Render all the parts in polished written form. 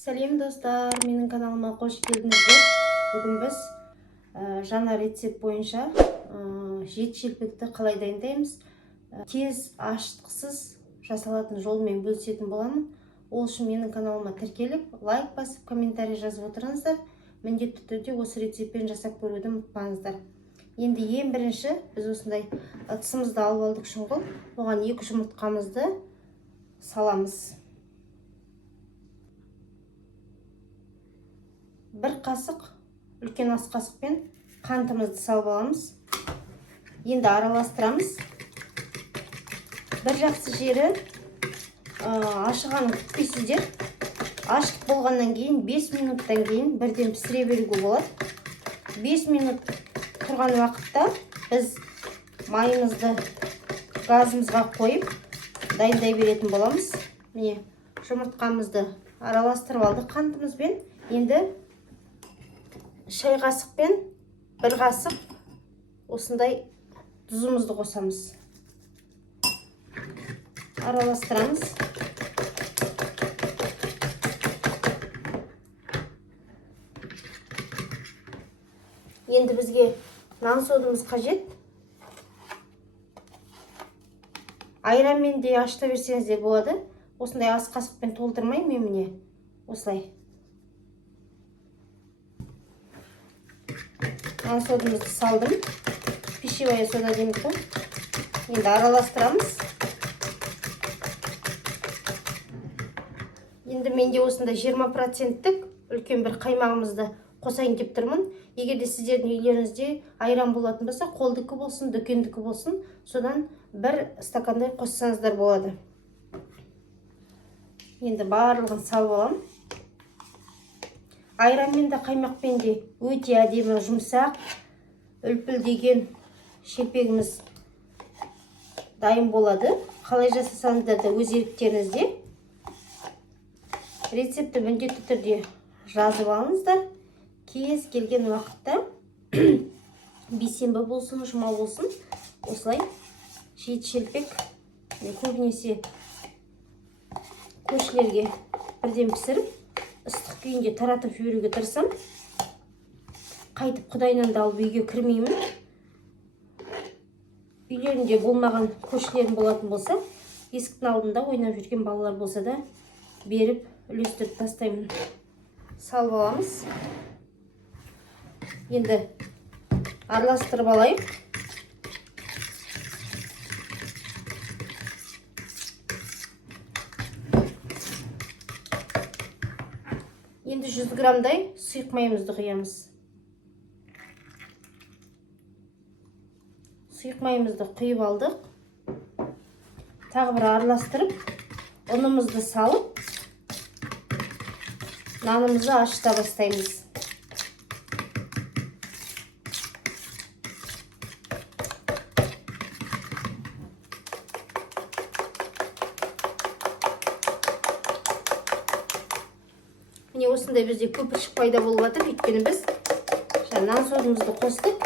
Сәлем достар, менің каналыма қош келдіңіздер. Бүгін біз жаңа рецепт бойынша жет шелпекті қалай дайындаймыз. Тез, ашытқысыз жасалатын жолмен бөлісетін боламын. Ол үшін менің каналыма тіркеліп, лайк басып, комментарий жазып отырыңыздар. Міндетті түрде осы рецептпен жасап көруді ұмытпаңыздар. Енді ең бірінші біз осындай ыдысымызды алып алдық шұңғыл. Оған 2 жұмыртқамызды саламыз. 1 қасық үлкен ас қасықпен қантымызды салып аламыз. Енді араластырамыз. Бір жақсы жері ашығанын күтпейсіздер. Ашық болғаннан кейін 5 минуттан кейін бірден пісіре беруге болады. 5 минут тұрған уақытта біз майымызды газымызға қойып дайындай беретін боламыз. Міне жұмыртқамызды араластырып алдық қантымызбен. Енді шай қасықпен 1 қасық осындай тұзымызды қосамыз. Араластырамыз. Енді бізге нан содымыз қажет. Айранмен де ашыта берсеңіздер болады. Осындай ас қасықпен толтырмай, мен міне осылай. Нан содымызды салдым. Пищевая сода дейміз ғой. Енді араластырамыз. Енді менде осында 20%-тік үлкен бір қаймағымызды қосайын деп тұрмын. Егер де сіздердің үйлеріңізде айран болатын болса, қолдікі болсын, дүкендікі болсын, содан 1 стакандай қоссаңыздар болады. Енді барлығын салып аламын. Айранмен де қаймақпен де өте әдемі, жұмсақ, үлпілдеген шелпегіміз дайын болады. Қалай жасасаңыздар да өз еріктеріңізде. Рецепті міндетті түрде жазып алыңыздар. Кез келген уақытта бейсенбі болсын, жұма болсын, осылай жет шелпек көбінесе көршілерге бірден пісіріп, ыстық күйінде таратып жіберуге тырысам. Қайтып құдайынан да алып үйге кірмеймін. Үйлерінде болмаған көршілерім болатын болса, есіктің алдында ойнап жүрген балалар болса да беріп үлестіріп тастаймын. Салып аламыз. Енді араластырып алайық. Енді 100 грамдай сұйық майымызды құямыз. Сұйық майымызды құйып алдық. Тағы бір араластырып, ұнымызды салып, нанымызды ашыта бастаймыз. Міне осындай бізде көпіршік пайда болып жатыр, өйткені біз нан содымызды қостық.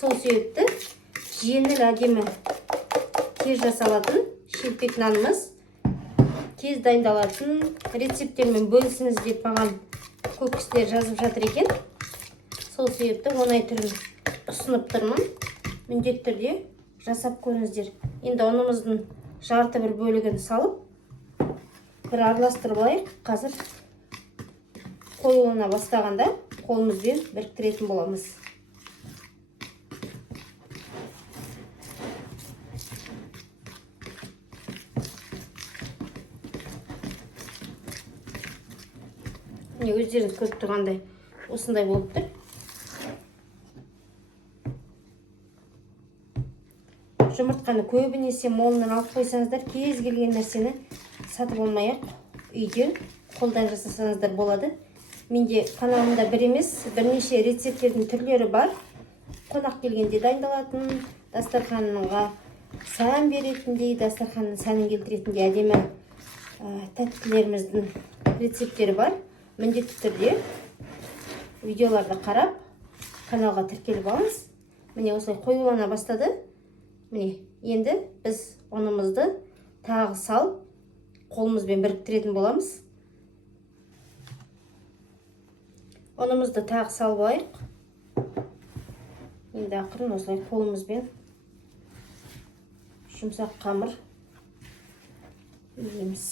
Сол себепті жеңіл, әдемі, тез жасалатын шелпек нанымыз, тез дайындалатын рецепттермен бөлісіңіз деп маған көп кісілер жазып жатыр екен. Сол себепті оңай түрін ұсынып тұрмын. Міндетті түрде жасап көріңіздер. Енді ұнымыздың жарты бір бөлігін салып, бір араластырып алайық. Қазір қойылына бастағанда қолымызбен біріктіретін боламыз. Міне өздеріңіз көріп тұрғандай осындай болып тұр. Жұмыртқаны көбінесе молынан алып қойсаңыздар, кез келген нәрсені сатып алмай-ақ үйден қолдан жасасаңыздар болады. Менде каналымда бір емес, бірнеше рецепттердің түрлері бар. Қонақ келгенде дайындалатын, дастарханға сән беретіндей, дастарханның сәнін келтіретіндей әдемі тәттілеріміздің рецепттері бар. Міндетті түрде видеоларды қарап, каналға тіркеліп алыңыз. Міне осылай қоюлана бастады. Міне енді біз ұнымызды тағы салып, қолымызбен біріктіретін боламыз. Ұнымызды тағы салып алайық. Енді ақырын осылай қолымызбен жұмсақ қамыр үйеміз.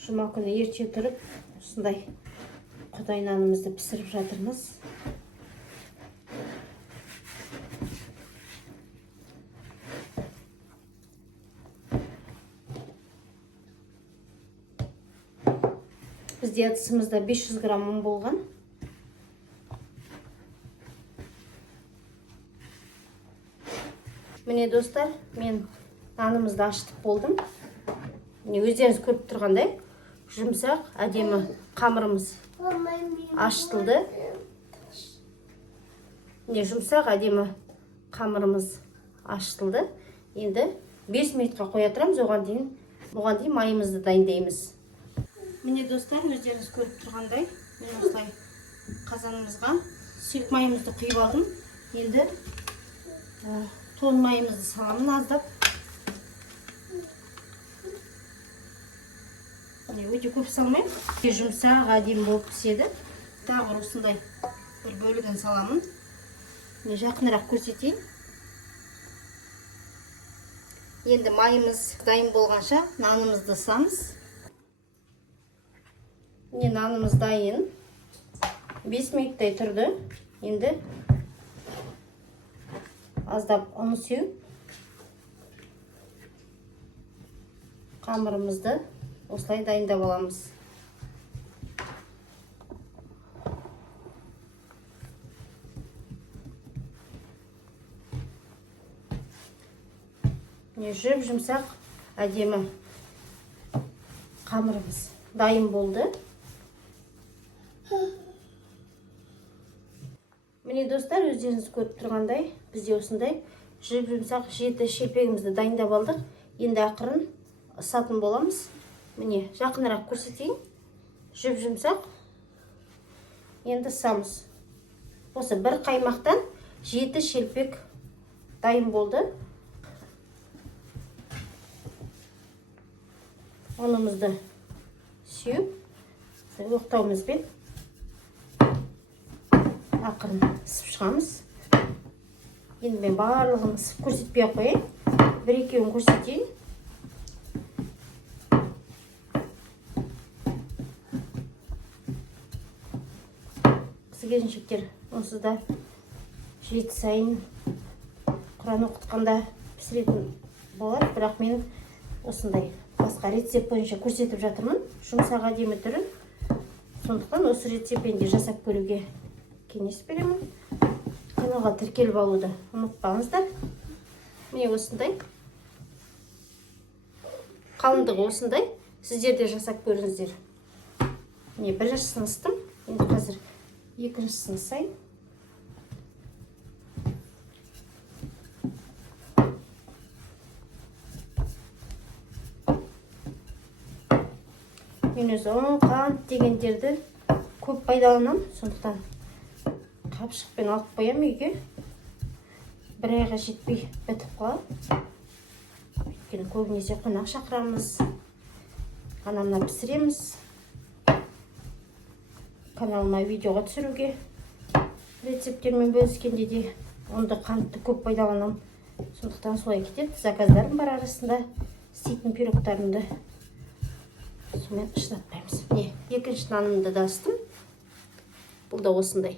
Жұма күні ерте тұрып, осындай Құдай нанымызды пісіріп жатырмыз. Бізде ыдысымызда 500 грамм ұн болған. Міне достар, мен нанымызды ашытып болдым. Өздеріңіз көріп тұрғандай, жұмсақ, әдемі қамырымыз ашытылды. Жұмсақ, әдемі қамырымыз ашытылды. Енді 5 минутқа қоя тұрамыз, бұған дейін майымызды дайындаймыз. Міне достар, өздеріңіз көріп тұрғандай, мен осылай қазанымызға сұйық майымызды құйып алдым. Енді тоң майымызды саламын аздап. Өте көп салмай, жұмсақ, әдемі болып піседі. Тағы осындай бір бөлігін саламын. Жақынырақ көрсетейін. Енді майымыз дайын болғанша нанымызды ысамыз. Нанымыз дайын. 5 минуттай тұрды. Енді аздап ұн сеу. Қамырымызды осылай дайындап аламыз. Жіп жұмсақ, әдемі қамырымыз дайын болды. Міне достар, өздеріңіз көріп тұрғандай, бізде осындай жіп жұмсақ жеті шелпегімізді дайындап алдық. Енді ақырын ысатын боламыз. Міне, жақынырақ көрсетейін. Жіп жұмсақ. Енді ысамыз. Осы бір қаймақтан 7 шелпек дайын болды. Ұнымызды сеуіп, оқтауымызбен ақырын ысып шығамыз. Енді мен барлығын ысып көрсетпей қояйын. Бір-екеуін көрсетейін. Келіншектер, онсыз да 7 сайын Құран оқытқанда пісіретін болады, бірақ мен осындай басқа рецепт бойынша көрсетіп жатырмын. Жұмсақ әдемі түрін. Сондықтан осы рецептпен де жасап көруге кеңес беремін. Каналға тіркеліп алуды ұмытпаңыздар. Міне осындай. Қалыңдығы осындай. Сіздер де жасап көріңіздер. Міне біріншісін ыстым. Енді қазір екіншісін сай. Мен өзі қант дегендерді көп пайдаланамын. Сондықтан қапшықпен алып қоямын үйге. Бір айға жетпей бітіп қалады. Өйткені көбінесе қонақ шақырамыз. Анамна пісіреміз. Каналыма видеоға түсіруге, рецепттермен бөліскенде де онда қантты көп пайдаланамын. Сондықтан солай кетеді. Заказдарым бар арасында, істейтін пирогтарымды сонымен шыдатпаймыз. Міне, екінші нанымды да ыстым. Бұл да осындай.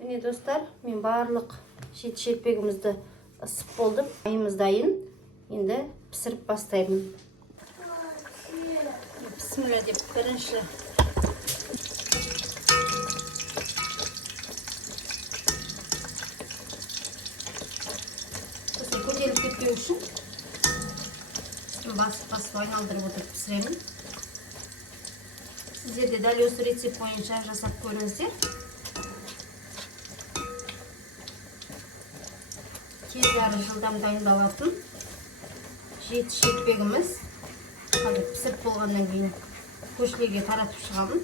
Міне достар, мен барлық 7 шелпегімізді ысып болдым. Майымыз дайын. Енді пісіріп бастаймын. Бісміллә деп бірінші көтеріліп кетпеу үшін басып айналдырып отырып пісіремін. Сіздер де дәл осы рецепт бойынша жасап көріңіздер. тез әрі жылдам дайындалатын жеті шелпегіміз. Қазір пісіріп болғаннан кейін көршілерге таратып шығамын.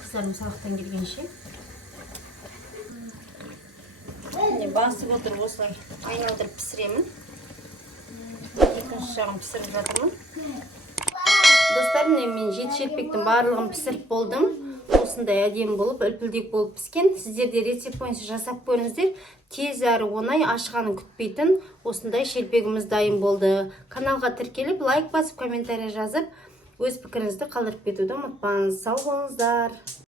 Қыздарым сабақтан келгенше. Басып отырып осылай айналдырып пісіремін. Екінші жағын пісіріп жатырмын. Достарым, мен жеті шелпектің барлығын пісіріп болдым. Осындай әдемі болып, үлпілдек болып піскен. Сіздер де рецепт бойынша жасап көріңіздер. Тез әрі оңай, ашығанын күтпейтін осындай шелпегіміз дайын болды. Каналға тіркеліп, лайк басып, комментарий жазып, өз пікіріңізді қалдырып кетуді ұмытпаңыз. Сау болыңыздар.